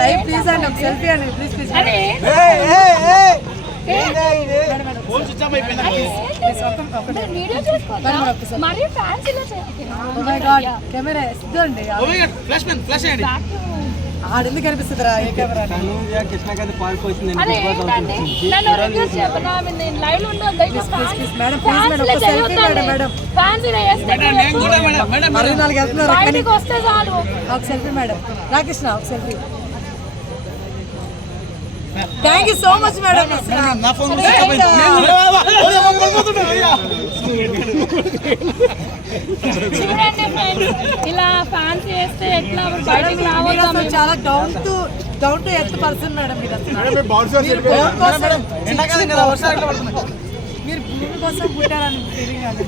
live please అండి ఒక selfie అండి ప్లీజ్ ప్లీజ్ కెమెరా ఇద్దండి ఆడెందుకు కనిపిస్తుందిరా ఏ కెమెరా ఒక సెల్ఫీ మేడం రాకృష్ణ ఒక selfie thank you so much madam ఇలా ఫ్యాన్స్ చేస్తే ఎట్లా బయటికి రావద్దు చాలా down to earth person madam మీరు భూమి కోసం పుట్టారని ఫీలింగ్ అండి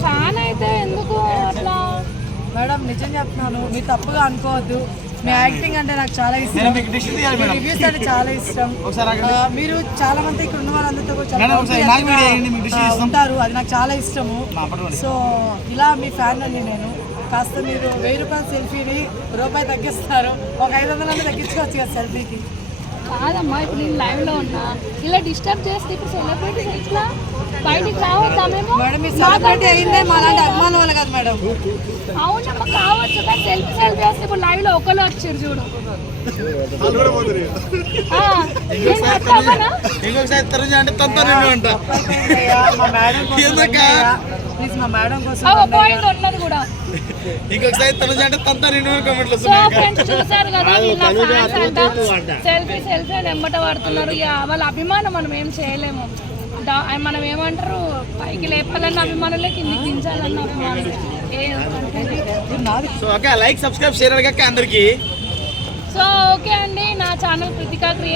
ఫ్యాన్ అయితే ఎందుకు అట్లా మేడం నిజం చెప్తున్నాను మీరు తప్పుగా అనుకోవద్దు మీ యాక్టింగ్ అంటే నాకు చాలా ఇష్టం రివ్యూస్ అంటే చాలా ఇష్టం మీరు చాలా మంది ఇక్కడ ఉన్న వాళ్ళందరితో ఉంటారు అది నాకు చాలా ఇష్టము సో ఇలా మీ ఫ్యాన్ అండి నేను కాస్త మీరు 1000 రూపాయల సెల్ఫీని రూపాయి తగ్గిస్తారు ఒక 500 తగ్గించుకోవచ్చు కదా సెల్ఫీకి కాదమ్మా ఇప్పుడు నేను లైవ్ లో ఉన్నా ఇలా డిస్టర్బ్ చేస్తే ఇప్పుడు సెలబ్రిటీస్ ఇట్లా బయటికి రావద్దా మేము మేడం మీరు సెలబ్రిటీ అయిందే మాలాంటి అభిమానం వల్ల కదా మేడం అవునమ్మా కావచ్చు కానీ సెల్ఫీ చేస్తే ఇప్పుడు లైవ్ లో ఒకళ్ళు వచ్చారు చూడు ప్లీజ్ మా మేడం కోసం ఉన్నది కూడా ఇంకొకసారి చూసారు కదా సెల్ఫీ నెమ్మట పడుతున్నారు వాళ్ళ అభిమానం మనం ఏం చేయలేము మనం ఏమంటారు పైకి లేపాలన్న అభిమానులే కిందికి దించాలన్న అభిమానులు లైక్ సబ్స్క్రైబ్ షేర్ అందరికి సో ఓకే అండి నా ఛానల్ కృతికా క్రియేషన్